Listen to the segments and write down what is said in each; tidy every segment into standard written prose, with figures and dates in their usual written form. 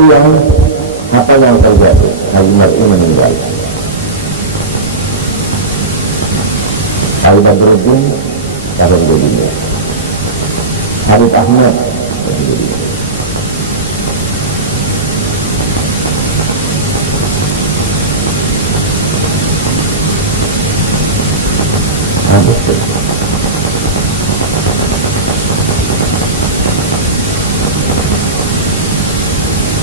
Kemudian apa yang terjadi? Kalimat ini meninggal. Khalid Badruddin tahun dunia. Khalid Ahmad tahun dunia. Betul.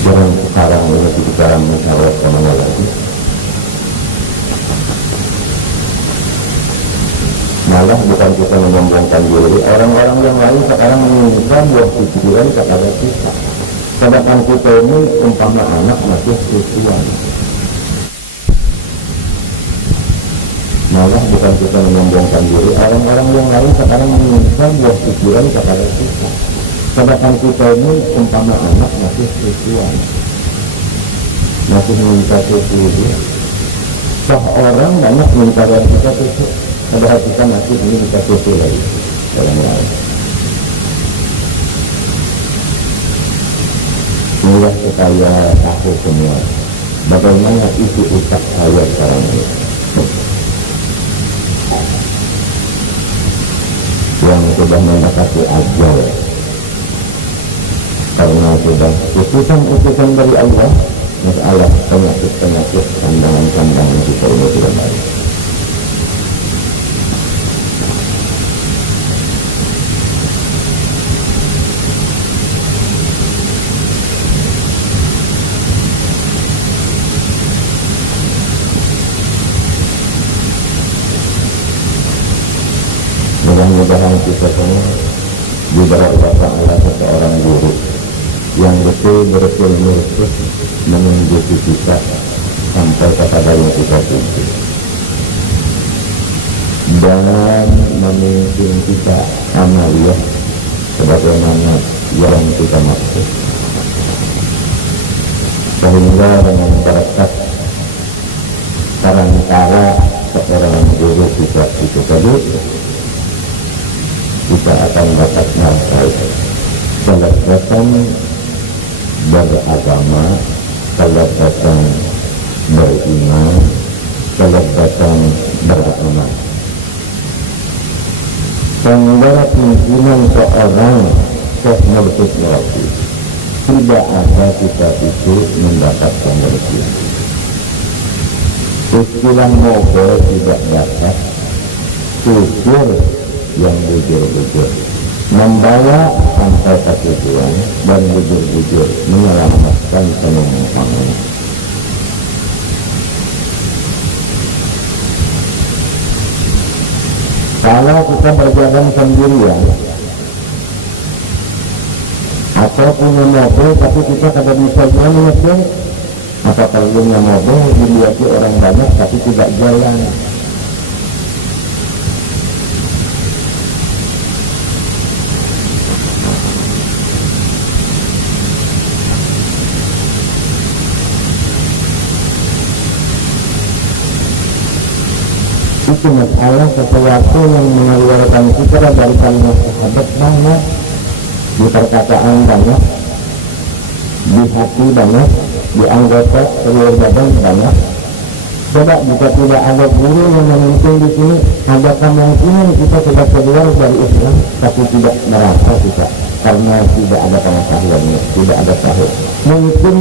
Jangan sekarang ini bicara masalah kemana lagi. Malah bukan kita menyombongkan diri, orang-orang yang lain sekarang menginginkan buah pikiran kepada kita. Sedangkan kita ini umpama anak masih susuan. Malah bukan kita menyombongkan diri, orang-orang yang lain sekarang menginginkan buah pikiran kepada kita. Sedangkan kita ini umpama anak masih susuan, masih minta susu. Seorang banyak minta kita susu, padahal kita masih ingin minta susu lagi. Dalam-dalam inilah supaya tahu semua bagaimana isi utak saya sekarang ini. Yang sudah mendekati ajal, karena sudah utusan dari Allah, masalah penyakit-penyakit pandangan-pandangan kita ini tidak baik. Mudah-mudahan kita semua diberi Allah seseorang guru yang betul-betul mursyid menunjuki kita sampai kepada yang kita tuju dan memimpin kita amaliyah sebagaimana yang kita maksud, sehingga dengan berkat perantara seorang guru kita itu tadi kita akan dapat merasakan kelezatan beragama, kelezatan beriman, kelezatan beramal. Sehingga pimpinan seorang Syekh Mursyid Murabi tidak ada kita itu mendapatkan rezeki. Istilah mobil tidak dapat syukur yang bujur-bujur membawa sampai ke tujuan dan bujur-bujur menyelamatkan penumpangnya. Kalau kita berjalan sendirian atau punya mobil tapi kita tidak bisa jalan, apa perlunya mobil dimiliki orang banyak tapi tidak jalan? Itu masalah sesuatu yang mengeluarkan kita dari kalimat sahabat banyak, di perkataan banyak, di hati banyak, di anggota seluruh badan banyak. Coba jika tidak ada guru yang memimpin di sini, ada kemungkinan kita sudah keluar dari Islam, tapi tidak merasa kita karena tidak ada pengetahuannya, tidak ada tahu. Mungkin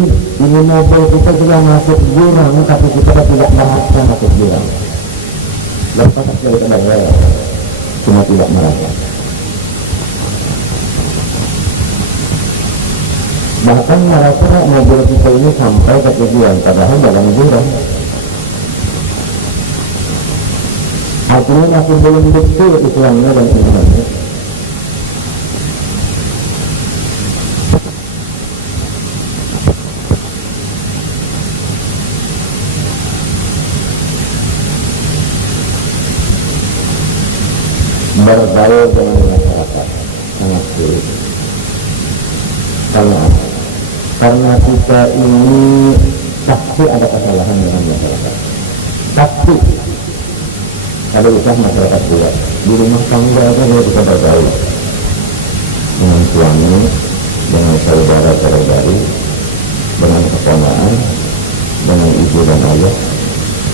ini mobil kita sudah masuk jurang, tapi kita tidak merasa masuk jurang. Lepas dari keadaan cuma tidak merasa. Bahkan merasa mobil kita ini sampai ke tujuan padahal dalam jurang. Artinya masih belum betul Islamnya dan imannya. Bergaul dengan masyarakat sangat sulit. Karena kita ini pasti ada kesalahan dengan masyarakat. Pasti ada usaha masyarakat buat di rumah tangga aja dia bisa bergaul dengan suami, dengan saudara-saudari, dengan keponaan, dengan ibu dan ayah,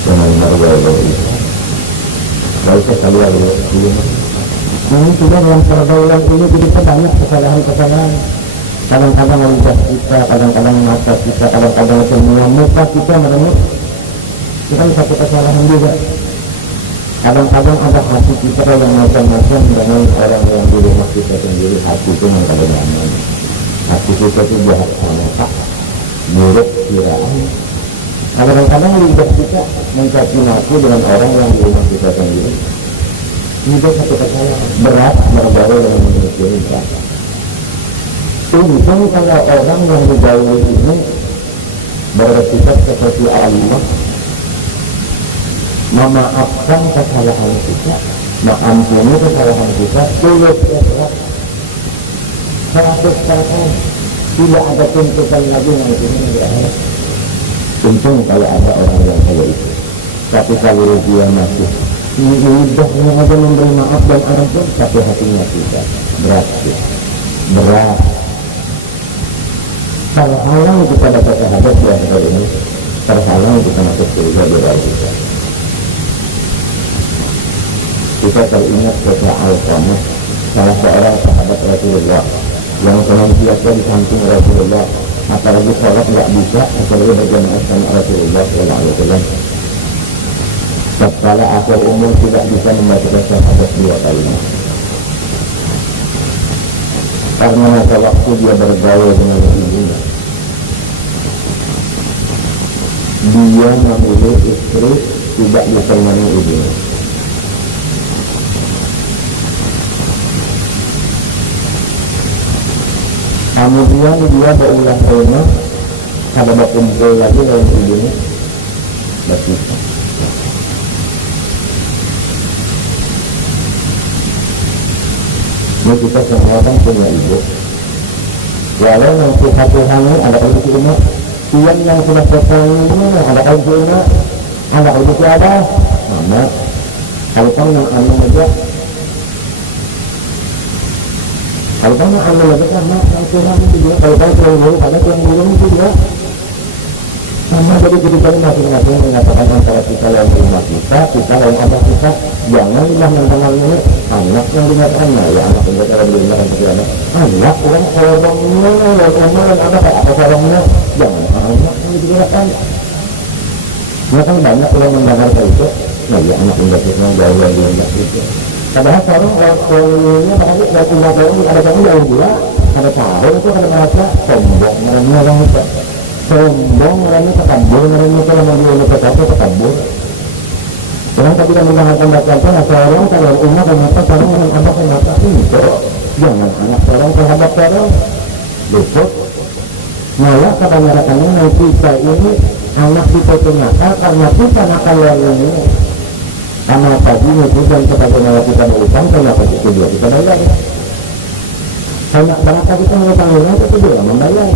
dengan marwah Isa. Baik sekali Allah. Ini sudah dalam pergaulan ini kita banyak kesalahan-kesalahan. Kadang-kadang lidah kita, kadang-kadang mata kita, kadang-kadang semua muka kita meremuk. Itu kan satu kesalahan juga. Kadang-kadang ada hati kita yang macam-macam dengan orang yang di rumah kita sendiri. Hati itu yang kadang nyaman. Hati kita itu jahat sama tak, buruk kiraan. Kadang-kadang lidah kita mencaci maki dengan orang yang di rumah kita sendiri. Ini juga satu kesalahan. Berat bergaul dengan manusia kita. Untung kalau orang yang digauli ini bersifat seperti Allah, memaafkan kesalahan kita, mengampuni kesalahan kita, tulus ikhlas 100%, tidak ada tuntutan lagi nantinya tidak ada. Untung kalau ada orang yang kayak itu. Tapi kalau dia masih lidahnya aja memberi maaf dan ampun, tapi hatinya tidak, berat. Terhalang kita dapat sahabat yang hari ini, terhalang kita masuk surga doa kita. Kita teringat kisah Alqamah, salah seorang sahabat Rasulullah yang senantiasa di samping Rasulullah, apalagi sholat tidak bisa, apalagi berjamaah sama Rasulullah SAW. Tatkala akhir umur tidak bisa membaca syahadat 2 kalimat. Karena masa waktu dia bergaul dengan ibunya, dia memilih istri tidak ditemani ibunya. Kemudian dia berulang rumah, ada berkumpul lagi dengan ibunya, berpisah. Ini kita semua orang punya ibu. Walau nanti satu hari ada ibu rumah, siang yang sudah selesai ini ada ibu rumah, ada ibu tiada, mama. Kalau kamu yang anu aja, kalau kamu anu aja sama yang Tuhan itu juga. Kalau kamu tuang dulu, karena tuang dulu itu juga sama. Jadi kita masing-masing mengatakan antara kita yang rumah kita yang ada kita. Janganlah mendengar ini anak yang dinyatakannya, ya anak yang berkata dinyatakan seperti anak orang orangnya, yang ada kayak apa orangnya, jangan anak yang dinyatakan. Ya kan banyak orang mendengar itu, nah ya anak yang berkata jauh yang dinyatakan. Padahal sekarang orangnya makanya ada punya orang, ada kamu jauh juga, ada taruh itu ada merasa sombong, meremnya orang itu sombong, meremnya ketabur, meremnya kalau mau dia ketabur. Orang tak tidak mendengarkan bacaan seorang kalau umat dan mata seorang yang ada mata ini jangan anak seorang terhadap seorang besok malah kebanyakannya nanti kita ini anak kita nakal karena kita nakal yang ini karena tadi dan kepada malah kita berutang kenapa itu dia kita bayar banyak banget kita mengutangnya itu dia membayar.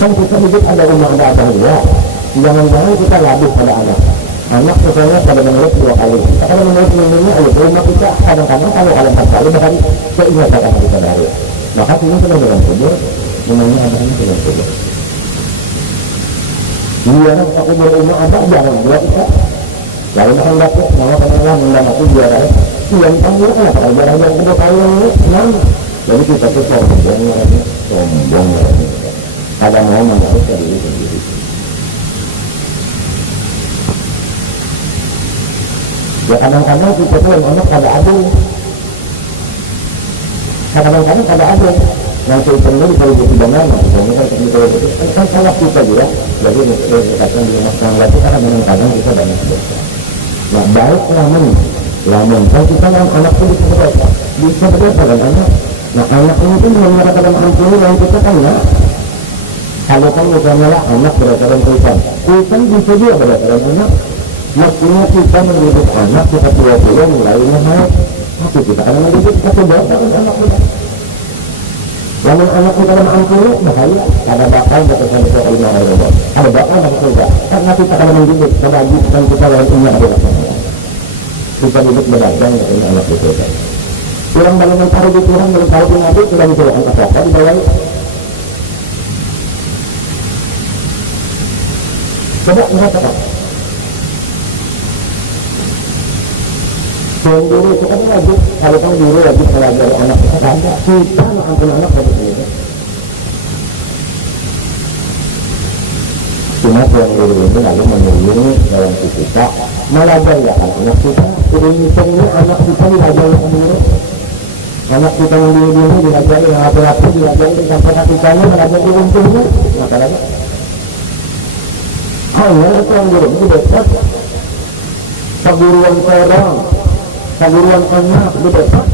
Kan kita hidup ada rumah ada abah dia, jangan-jangan kita labuh pada anak misalnya pada menurut 2 kali, kalau menurut ini ayo rumah kita kadang-kadang kalau 4 kali bahkan keingatan anak kita dari maka ini sudah dalam kubur namanya abahnya dalam kubur dia nak kubur rumah abah jangan buat kita lalu makan dapat nama pengelah mendapati juara yang panggil kenapa kalau juara yang kedua kali ini kenapa jadi kita tuh sombong kadang mau mengaruh ke diri sendiri. Ya kadang-kadang kita tuh yang anak pada adil. Kadang-kadang pada adil. Yang seimbangnya di kalau jadi mana? Kan salah kita juga. Jadi katakan di rumah tangga itu karena kadang kita banyak dosa. Nah baik lamun kalau kita yang anak itu bisa berdosa dan anak. Nah anak ini pun dengan mengatakan ampuni yang kita kan enggak. Kalau kamu misalnya anak berdasarkan Tuhan bisa juga berdasarkan anak. Maksudnya kita mendidik anak kita 20 mulainya naik. Tapi kita akan mendidik kita berdasarkan anak kita. Lalu anak kita dalam ampuni bahaya. Ada bakal berdasarkan kita kalau ada Allah. Ada bakal berdasarkan kita. Karena kita akan mendidik kebajikan kita lain ini adalah kita didik berdasarkan anak kita. kurang balik mencari di kurang mencari di nabi kurang itu apa di bawah coba lihat apa guru itu kan wajib kalau kan guru wajib pelajari anak kita ada kita ampun anak wajib itu cuma yang guru itu lalu menunjukkan dalam kita melajari anak kita ini anak kita dilajari guru anak kita yang dulu dilajari yang apa-apa dilajari sampai hakikatnya melajari untungnya masalahnya hanya itu yang guru itu dekat keguruan orang keguruan anak itu dekat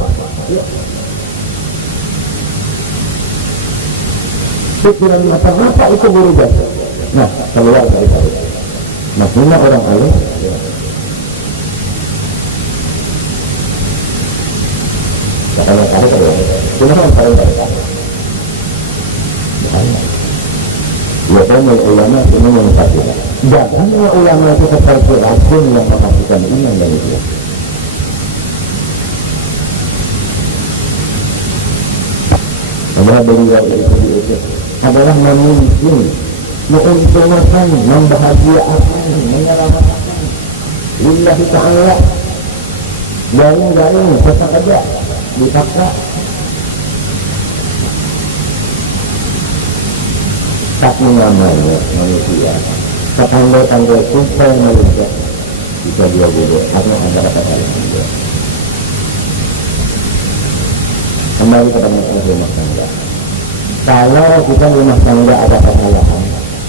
pikiran mata-mata itu guru jatuh nah keluar dari itu maksudnya orang alim makanya kali kedua cuma yang paling baik makanya biasanya ulama ini yang mengatakan janganlah ulama itu seperti racun yang mengatakan iman dan itu adalah beliau itu adalah memimpin menguntungkan membahagiakan menyelamatkan lillahi ta'ala garing-garing sesak aja dipaksa tapi namanya manusia tetangga-tangga supaya manusia bisa dia bodoh karena ada apa-apa dia kembali kepada rumah tangga kalau kita rumah tangga ada kesalahan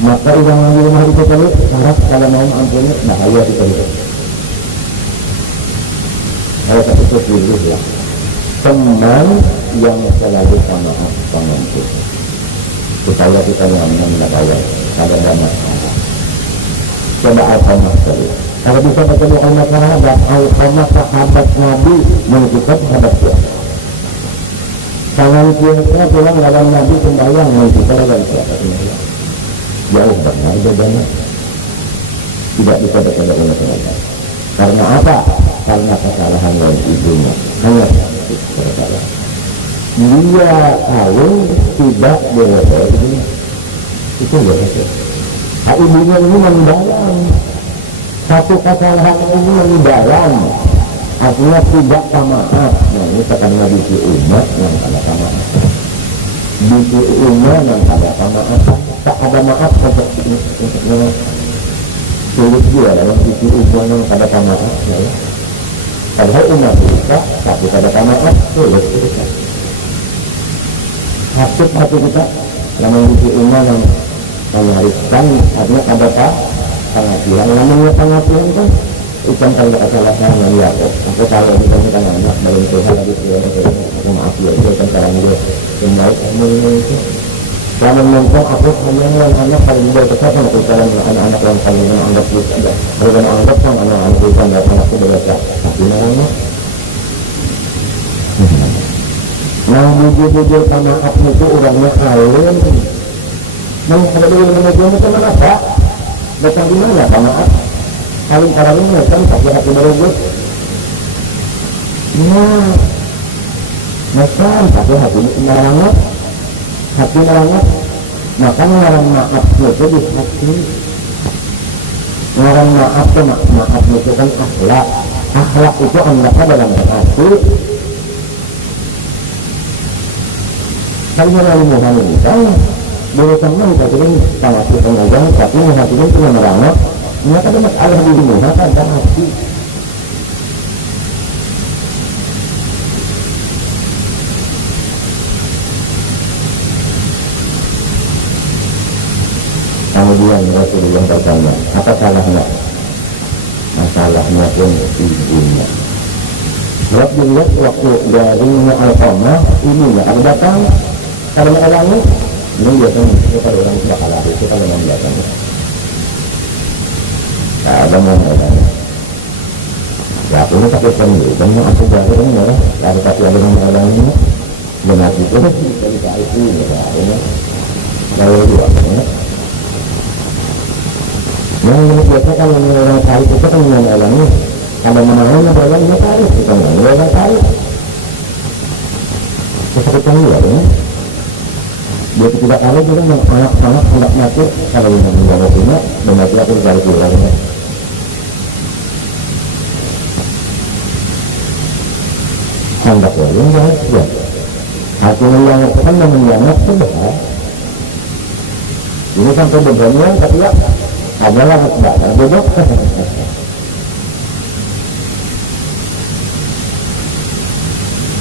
maka yang di rumah itu terus harap kalau mau ampuni bahaya kita itu kalau kita pilih ya teman yang selalu sama pengampun supaya kita nyaman bahaya kalau ada masalah coba al-Qamah kalau bisa bertemu anak sahabat al-Qamah sahabat Nabi menunjukkan sahabat dia tangan kirinya pulang lawan Nabi sembahyang menunjukkan lawan siapa sembahyang jauh banget bedanya tidak bisa bertemu anak sahabat karena apa? Karena kesalahan dari ibunya hanya bersalah dia kawin tidak boleh ibunya itu boleh ibunya ini mendalam satu kesalahan ini mendalam artinya tidak samaah nah ini karena bisi umat yang ada samaah bisi umat yang ada samaah tak ada maaf untuk sulit dia dalam bisi umat yang ada samaah ya. Padahal umat kita tapi pada samaah sulit kita hati kita dalam bisi umat yang menyarikan artinya ada pengajian namanya pengajian kan ikan kalau kesalahan yang lihat aku kalau kita anak belum Tuhan lagi aku maaf ya itu kan cara dia yang baik itu kalau menonton aku hanya anak paling muda besar sama ukuran anak-anak yang paling menganggap itu ada bukan anggap kan anak-anak itu kan datang aku berbaca tapi namanya nah bujur-bujur sama aku itu orangnya alim kalau dia menunjukkan itu mana pak datang di mana pak maaf paling karangnya kan pakai hati berubah nah macam pakai hati merangat maka ngarang maaf itu di hati ngarang maaf itu maaf itu kan akhlak itu anggapnya dalam hati kalau melalui Muhammad ini kan boleh sama kita sering kalau kita ngajar tapi hatinya cuma merangat ini ada masalah di dunia kan ada hati kemudian Rasulullah bertanya apa salahnya masalahnya pun ibunya Rasulullah waktu dari Al-Qamah ini nggak ada datang karena orangnya ini biasanya itu kalau orang bakal ada itu kalau yang datang tak ada mana ya aku ini pakai sendiri dan aku baru ini ya ada tapi ada yang ini benar itu dari itu ya ini kalau dua ya yang ini biasa kalau orang tarik itu kan dengan orangnya kalau menangnya orang tarik itu kan orang tarik kesakitan dia ya. Dia tidak kali juga anak-anak hendak mati kalau yang menjawab punya dan mati aku dari keluarnya. Hendak yang jangan ya. Artinya yang kan menyangat sudah. Ini sampai berbanian tapi ya adalah tidak bodoh.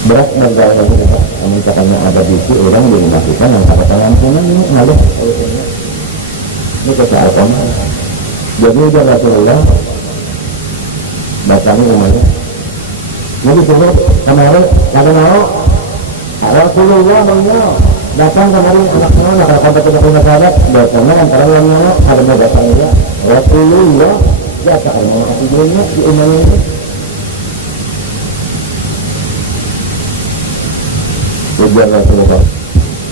Berat dan gaya itu kita mengucapkannya ada di sisi orang dilakukan yang pada tangan punya ini ngalih ini kesehatan. Jadi dia Rasulullah datang rumahnya jadi dulu kemarin kada mau Rasulullah menyo datang kemarin anaknya nakal sampai ke rumah sahabat datangnya antara yang ada mau datang dia Rasulullah dia tak mau aku dulunya di umumnya itu tujuan Rasulullah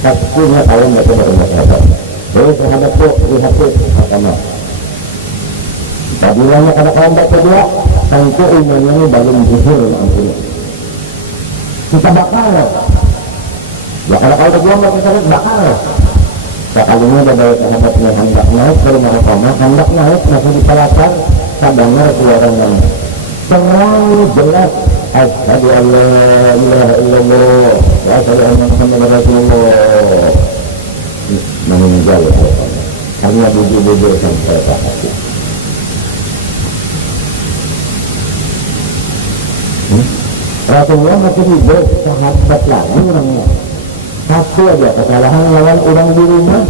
satunya kalian nggak coba rumah sahabat jadi sahabat itu lihat itu apa tadinya kada kawan kedua tentu umumnya ini baru zuhur ampun kita bakal ya kalau kedua mau kita bakal sekalinya ada sahabatnya hendak naik dari mana hendak naik masih di selatan sadangnya keluaran yang terang jelas asyhadu an la ilaha illallah wa asyhadu anna muhammadar rasulullah meninggal karena bujur-bujur sampai hati. Rasulullah masih hidup sahabat lagi orangnya satu aja kesalahan lawan orang di rumah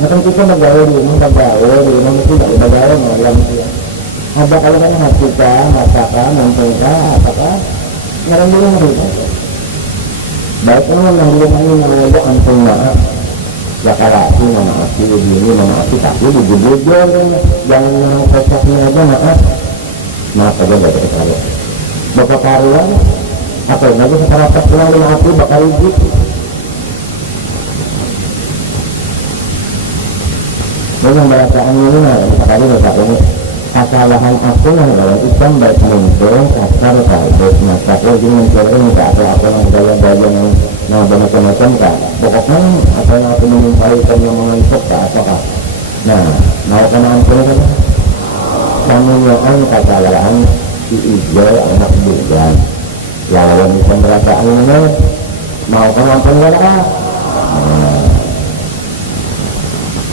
macam kita bergaul di rumah mesti tidak bergaul malam ada kalau kan hatinya masakan mentega apakah orang di rumah itu baik orang yang di rumah ini mengaja antum maaf ya kalasi memaafi begini memaafi tapi bujur-bujur jangan kocaknya aja maaf aja gak ada kesalahan bapak karuan apa yang lagi sekarang pulang dengan api bakal uji dengan perasaan ini sekali bapak ini kesalahan aku yang dalam Islam baik muncul kasar baik maka lagi mencari minta atau apa yang gaya-gaya yang macam-macam kak pokoknya apa yang aku menyimpai yang mengantuk kak apakah nah mau kena ampun kan kami nyoan kesalahan si Ijal anak bulan lawan bisa merasaan ini mau penonton gak lah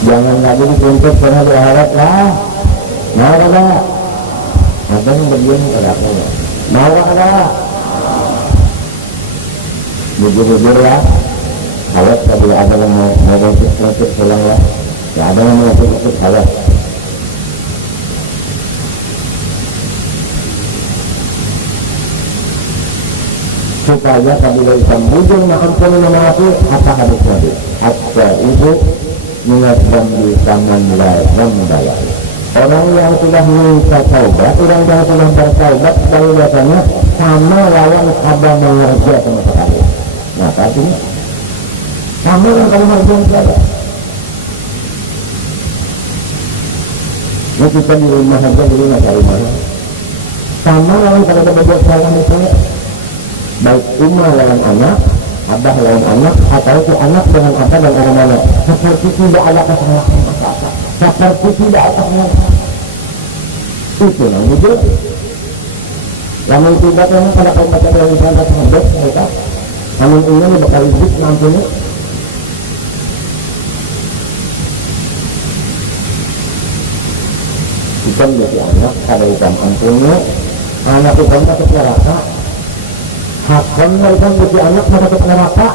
jangan lagi dituntut karena berharap lah mau gak lah ada yang berdiam keraknya mau gak lah jujur-jujur lah kalau tadi ada yang mau ngusip pulang lah ya ada yang mau ngusip kalau supaya kabila Islam bujung mengampuni memaafkan apa hadis Nabi hatta itu mengadam di taman lazam bayar orang yang sudah minta taubat orang yang sudah bertaubat biasanya sama lawan abang mengerja sama sekali nah artinya kamu yang kalau mengerjakan saja ini kita di rumah saja jadi nggak cari mana sama lawan kalau kita berbuat salah itu baik umma lawan anak, abah lawan anak, atau si anak dengan apa dan orang mana seperti tidak ada kesalahan apa-apa seperti tidak ada kesalahan itu yang jujur namun tidak memang pada kaum baca dalam perangkat sahabat mereka namun ini bakal hidup nampuni kita menjadi anak pada hitam ampunnya anak itu masuk neraka hakkan mereka menjadi anak masuk neraka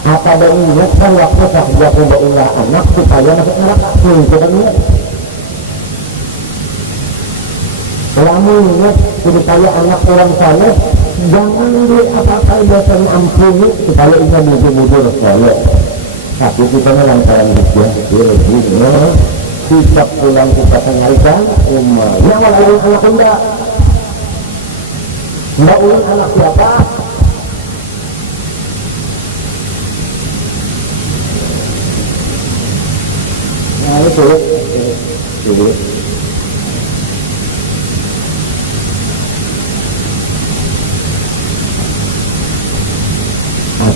apa dan ingatkan waktu sahaja kuda anak supaya masuk neraka kan ingat selama ingat supaya anak orang saleh jangan di apa-apa biasanya ampuni supaya ingat bujur-bujur saleh tapi kita lantaran dia kita pulang kita kenalkan umahnya walaupun anak enggak ulang anak siapa nah itu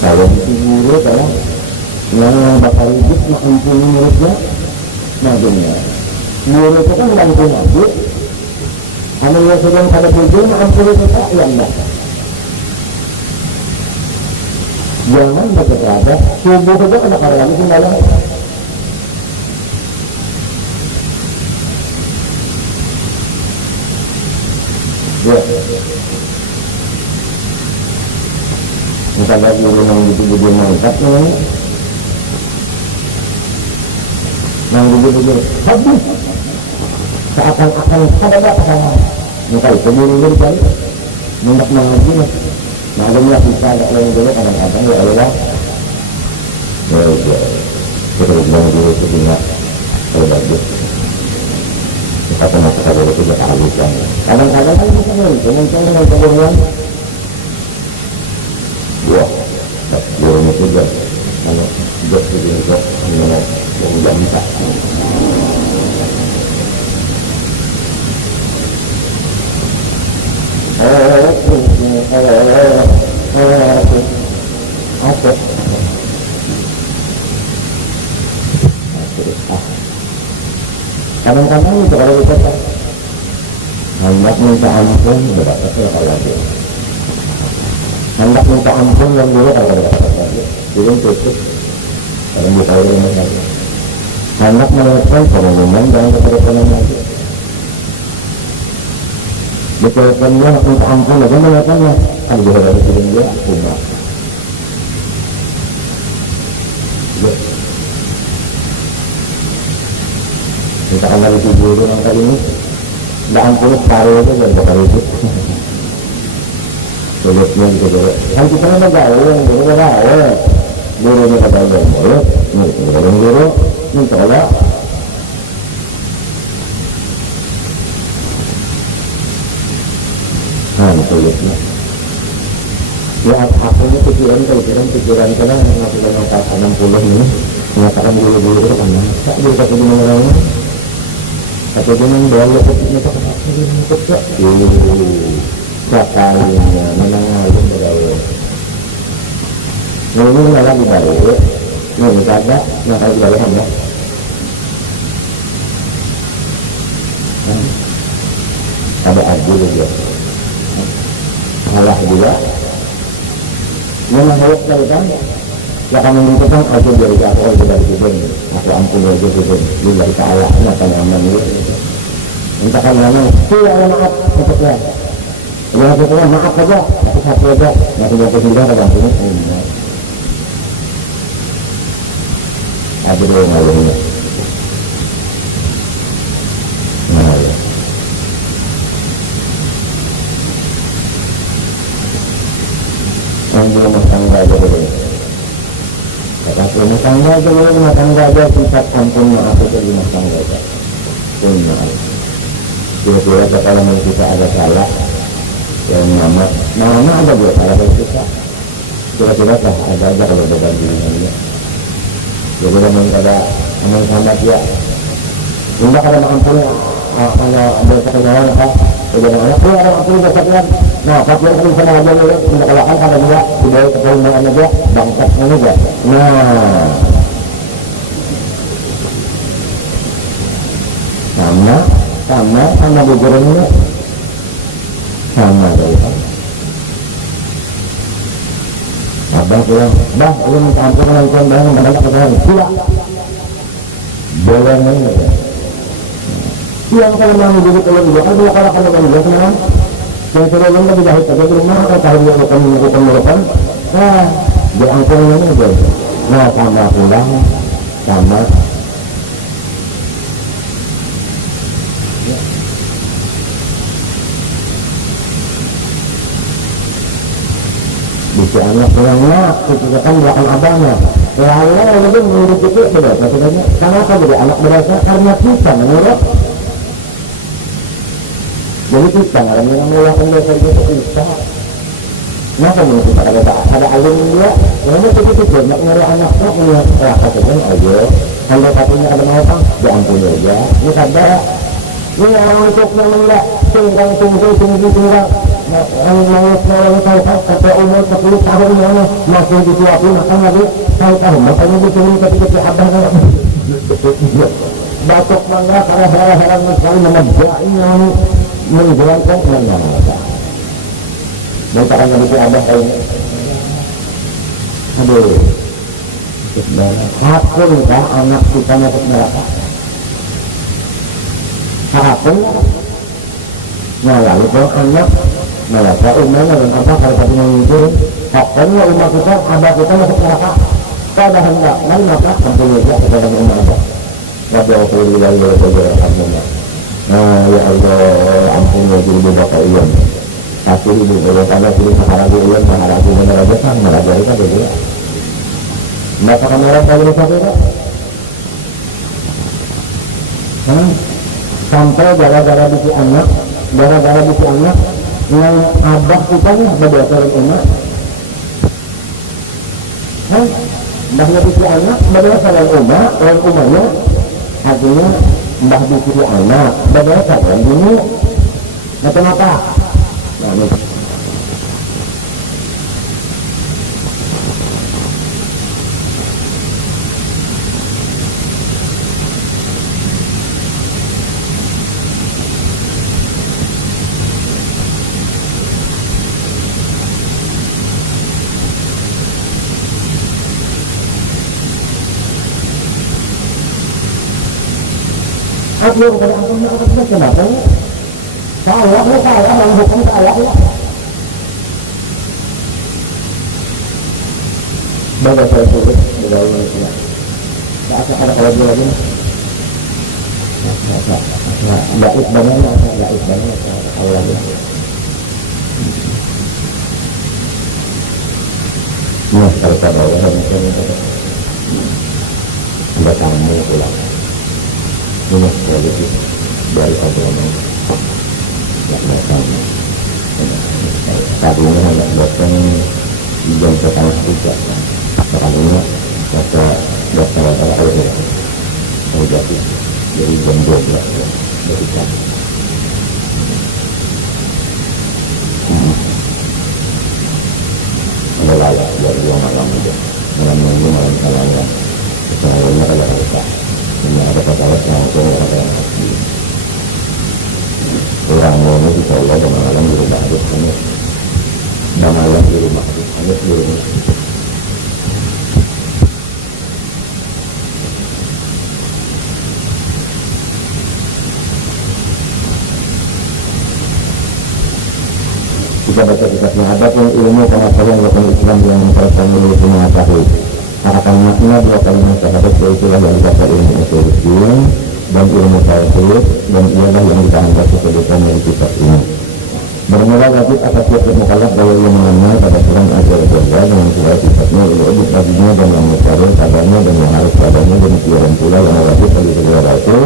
kalau guru adalah yang bakal hidup mengampuni muridnya. Nah dunia guru itu kan bantu nabi, anu yang sedang pada tujuh mengampuni kita ya enggak. Jangan berkata subuh saja ada karyawan tinggalnya. Ya, misalnya guru yang gitu-gitu mantap nih, yang gitu-gitu habis seakan-akan ada apa-apa. Maka itu guru-guru kan mendak mengaji nih. Nah, ada kita ada yang dulu kadang-kadang ya Allah. Ya, terus yang dulu itu tidak terbaik. Kita pernah sekali itu juga kehabisan. Kadang-kadang kan kita muncul dengan kebenaran. Wah, guru juga. Kalau hidup itu juga yang bisa. Kadang-kadang itu kalau kita hendak minta ampun berapa ya kalau dia hendak minta ampun yang dulu kalau dapat lagi itu tutup kalau buka ini lagi hendak menelepon pengumuman jangan keteleponan lagi diteleponnya minta ampun aja meneleponnya kan dia dari kirim dia cuma kita akan dari guru yang kali ini tidak ampun separuh aja dan bakal itu sulitnya gitu kan kita memang gaul yang guru gak gaul gurunya kata boleh guru minta Allah sulitnya ya aku ini pikiran karena aku mengatakan 60 ini mengatakan guru-guru itu kan tak bisa kebenarannya tapi dengan daya ketiknya tak kenapa dia mengikut sekalinya menangalim berdaul ini malah dibaik ini kata yang kali dibaik ya ada adil juga salah juga memang harus dari kan ya kami mintakan aja dari aku dari Tuhan aku ampuni aja Tuhan lillahi ta'ala nyata nyaman ini mintakan nyaman tidak maaf untuknya ya pokoknya maaf saja satu aja masih jatuh juga ada ampuni ada dua ngawinnya yang dia rumah tangga aja dulu kata rumah tangga aja dulu rumah tangga aja sifat ampun maaf itu rumah tangga aja pun maaf kira-kira kalau kita ada salah yang nama ada dua salah dari kita kira-kira ada aja kalau beban dirinya jadi memang ada memang sama dia tidak ada ampun kalau ada kesalahan bagaimana pun ada ampun besarkan nah tapi yang bisa aja dulu tidak kalakan ada juga budaya keperluan aja bangsatnya juga nah sama buburnya sama dari kan abang bilang bah lu minta ampun lakukan barang yang banyak kesalahan tidak boleh ini yang kalau mau jadi kalau juga kan kalau mau juga senang yang sebelum itu dijahit aja di rumah atau kalau dia lakukan nah diangkut ini aja nah sama pulang sama bisa anak pulangnya ketika kan belakang abangnya ya Allah lebih mengurus itu sudah maksudnya kenapa jadi anak berasa karena kita menurut jadi kita orang yang melakukan dosa itu kita kenapa kita ada alim dia yang itu kita nak ngurus anaknya melihat katakan aja kalau katanya ada mautang diampuni aja ini sadar ini orang untuk yang mengira tinggal Mau sampai umur 10 tahun masih disuapin makan lagi tahun makanya disuruh ketika abah batuk mangga karena heran-heran sekali menegaknya yang menjalankan yang ada dan tak hanya itu abah kayak aduh hakun kah anak kita masuk neraka hakun nah lalu kalau anak neraka umumnya dan apa kalau tadi menginjil hakunnya umat kita abah kita masuk neraka pada hendak maka tentunya dia kepada umat abah Wabarakatuh ya Allah ampun ya jadi bapak iyan kasih ibu Allah tanda pilih saharagu iyan saharagu meneraja kan merajari kan dia bapak kamera kali satu tak sampai gara-gara bisi anak yang abah kita nih berdasarkan umat bahnya bisi anak berdasarkan umat orang umatnya artinya mbah dikiri anak berdasarkan ini macam-apa nah ini aku kepada aku kenapa salah yang hukum salah ya bagai saya tulis bergaul ya tak ada kalau dia lagi baik banyak Allah ya ya kalau pada orang ada tamu pulang ini kualitas dari agama yang datang tadinya yang datang jam setengah 3 makanya kata dokter air negatif dari jam 12 dari jam melala dari malam aja malam minggu malam salahnya sebenarnya ada apa ada kata-kata yang ada orang ini insya Allah dan malam di rumah hadis kami dan malam di rumah hadis di rumah kita baca kitabnya ada pun ilmu pengetahuan tentang Islam yang memperoleh pengetahuan harapan makna dua kalimat syahadat itulah yang dibaca ilmu usul dan ilmu tauhid dan ialah yang kita anggap keseluruhan dari kitab ini. Bermula wajib atas setiap mukallaf bahwa ia mengenal pada Tuhan Azza wa Jalla dengan segala sifatnya, ilmu baginya dan yang mustahil padanya dan yang harus padanya, demikian pula yang wajib bagi segala rasul.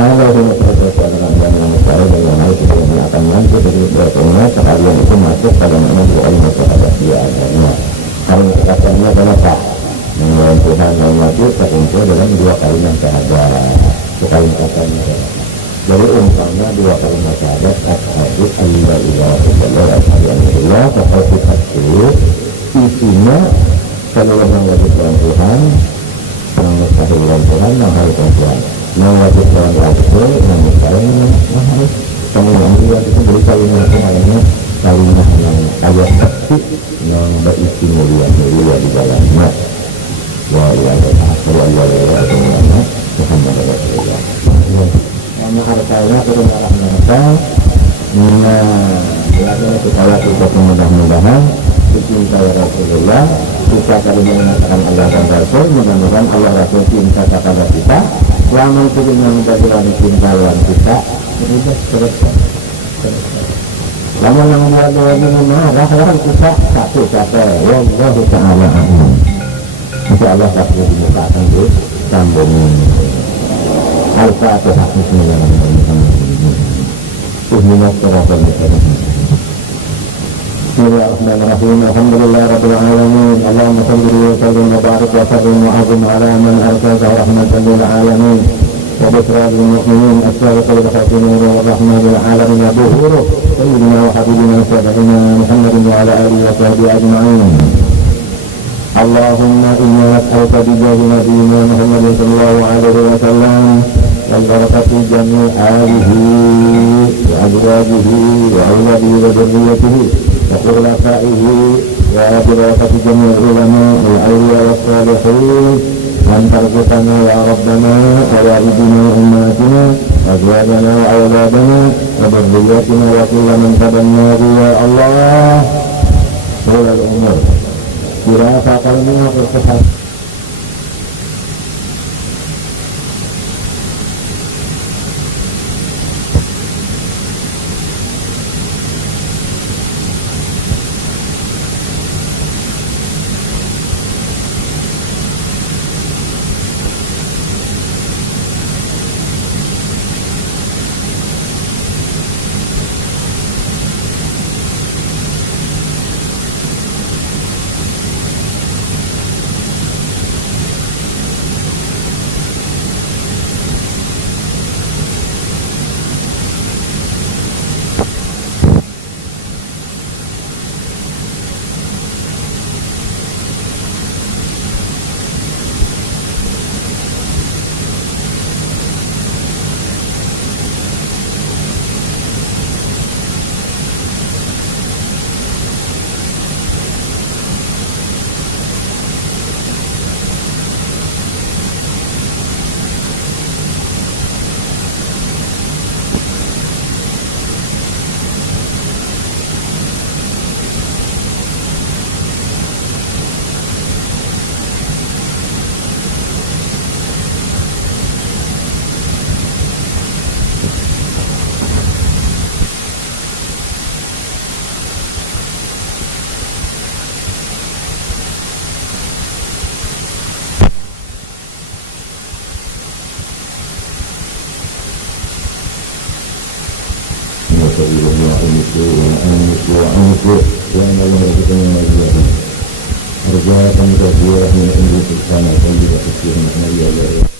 Allah yang mustahil dan yang mustahil dan yang harus yang akan mampu dari beratnya sekalian itu masuk pada makna dua kalimat syahadat dia adanya. Karena kekasihnya adalah tak mengenal Tuhan yang wajib terkumpul dalam dua kalimat syahadat. Sekali katanya jadi umpamanya dua kalimat syahadat asyhadu an la ilaha illallah wa asyhadu anna muhammadan rasulullah itu isinya seluruh yang wajib dalam Tuhan yang mustahil dalam Tuhan yang harus dalam Tuhan yang wajib dalam Rasul yang mustahil yang harus kemudian dia itu dari kalimat yang ayat saksi yang berisi mulia di dalamnya wa ilaha illallah Muhammad Rasulullah. Nama artinya kebenaran mereka. Supaya kita mudah-mudahan dicintai Rasulullah, kita kali mengatakan Allah dan Rasul, mudah-mudahan Allah Rasul cinta kepada kita. Yang mungkin menjadi cintaan kita, sudah selesai. Lama yang membuat marah kita satu wallahu ta'ala a'lam. Insyaallah kita dibukakan dulu sambung Al-Fatihah. Bismillahirrahmanirrahim. Alhamdulillah rabbil alamin. Allahumma shalli wa sallim wa barik wa sallim wa azim ala man arsalta rahmatan lil alamin wa bushra lil mu'minin asyraqul khatimah wa rahmatil alamin. سيدنا وحبيبنا وشفيعنا محمد وعلى آله وصحبه أجمعين. اللهم إنا نسألك بجاه نبينا محمد صلى الله عليه وسلم والبركة جميع آله وأزواجه وأولاده وذريته وخلفائه وبركة جميع العلماء والأولياء والصالحين أن ترزقنا يا ربنا ووالدنا وأمهاتنا وأزواجنا وأولادنا وذرياتنا وكل من تبناه يا الله طول الأمور خلافة قلبنا والصحة. Arja'akan kebuah min indi subhanahu wa ta'ala